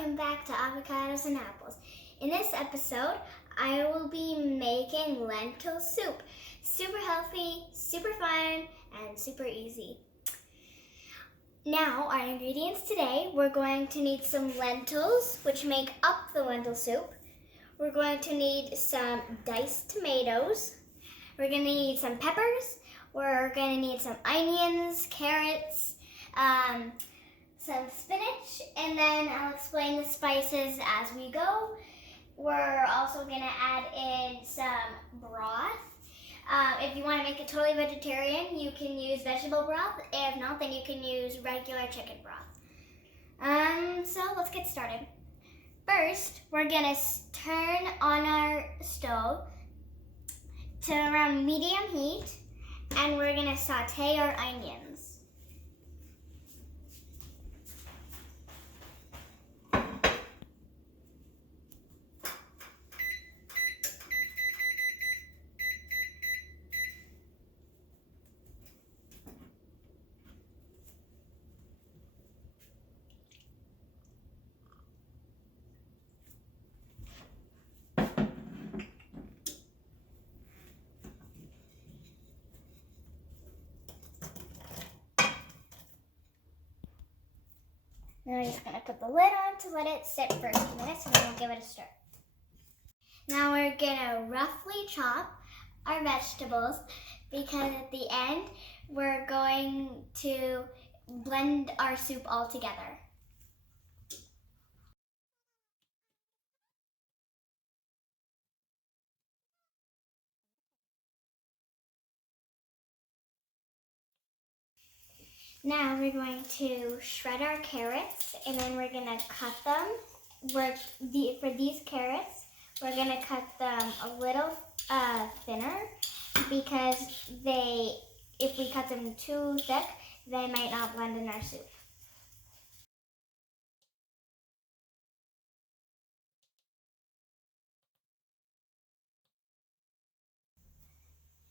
welcome back to Avocados and Apples. In this episode, I will be making lentil soup. Super healthy, super fun, and super easy. Now, our ingredients today, we're going to need some lentils, which make up the lentil soup. We're going to need some diced tomatoes. We're going to need some peppers. We're going to need some onions, carrots, some spinach, and then I'll explain the spices as we go. We're also going to add in some broth. If you want to make it totally vegetarian, you can use vegetable broth. If not, then you can use regular chicken broth. So let's get started. First, we're going to turn on our stove to around medium heat, and we're going to saute our onions. Now we're just going to put the lid on to let it sit for a few minutes, and then we'll give it a stir. Now we're going to roughly chop our vegetables, because at the end we're going to blend our soup all together. Now we're going to shred our carrots, and then we're going to cut them. For these carrots, we're going to cut them a little thinner, because if we cut them too thick, they might not blend in our soup.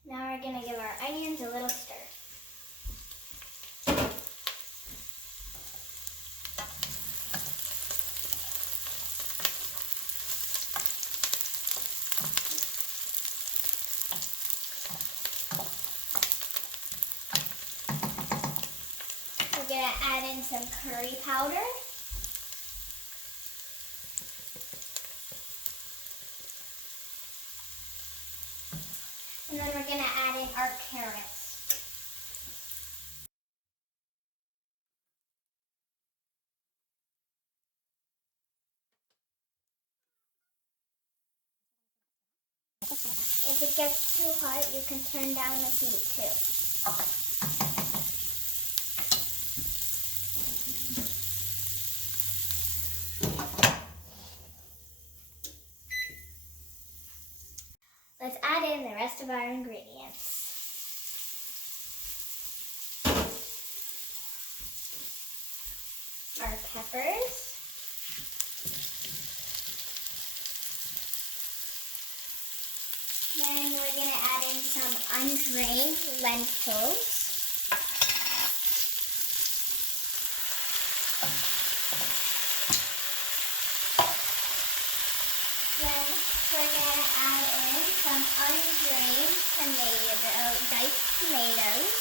Now we're going to give our onions a little stir. We're going to add in some curry powder. And then we're going to add in our carrots. If it gets too hot, you can turn down the heat too. Let's add in the rest of our ingredients. Our peppers. Then we're going to add in some undrained lentils. Then we're going to add in some undrained diced tomatoes.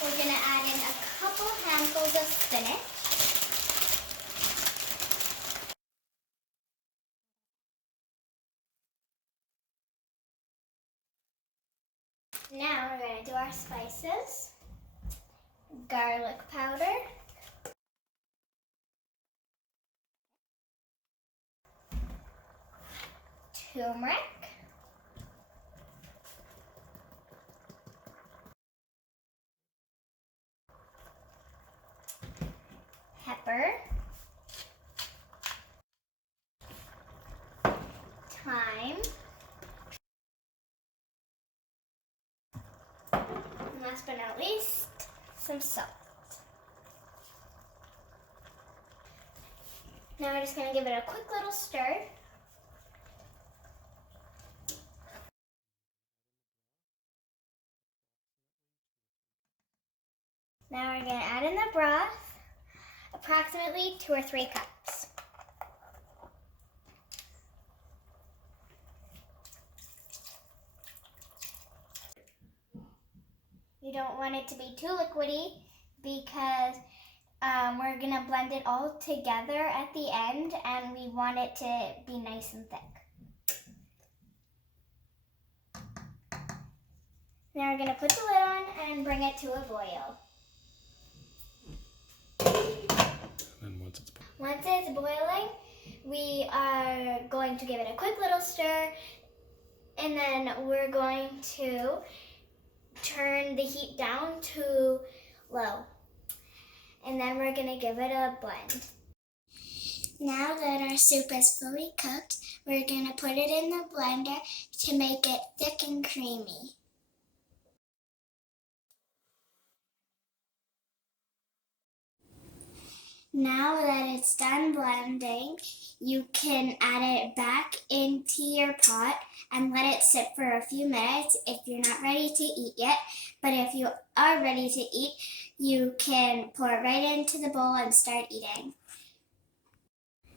We're going to add in a couple handfuls of spinach. Now we're going to do our spices. Garlic powder. Turmeric. Pepper. Thyme. And last but not least, some salt. Now we're just going to give it a quick little stir. Now we're going to add in the broth, approximately 2 or 3 cups. You don't want it to be too liquidy because we're going to blend it all together at the end, and we want it to be nice and thick. Now we're going to put the lid on and bring it to a boil. And once it's boiling, we are going to give it a quick little stir, and then we're going to turn the heat down to low. And then we're going to give it a blend. Now that our soup is fully cooked, we're going to put it in the blender to make it thick and creamy. Now that it's done blending, you can add it back into your pot and let it sit for a few minutes if you're not ready to eat yet. But if you are ready to eat, you can pour it right into the bowl and start eating.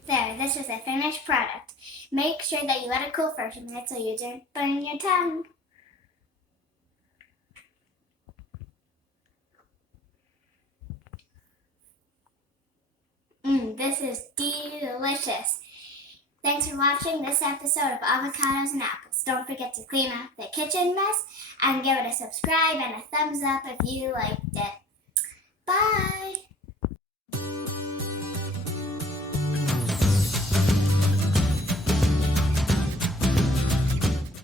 There, this is a finished product. Make sure that you let it cool for a few minutes so you don't burn your tongue. This is delicious. Thanks for watching this episode of Avocados and Apples. Don't forget to clean up the kitchen mess and give it a subscribe and a thumbs up if you liked it. Bye!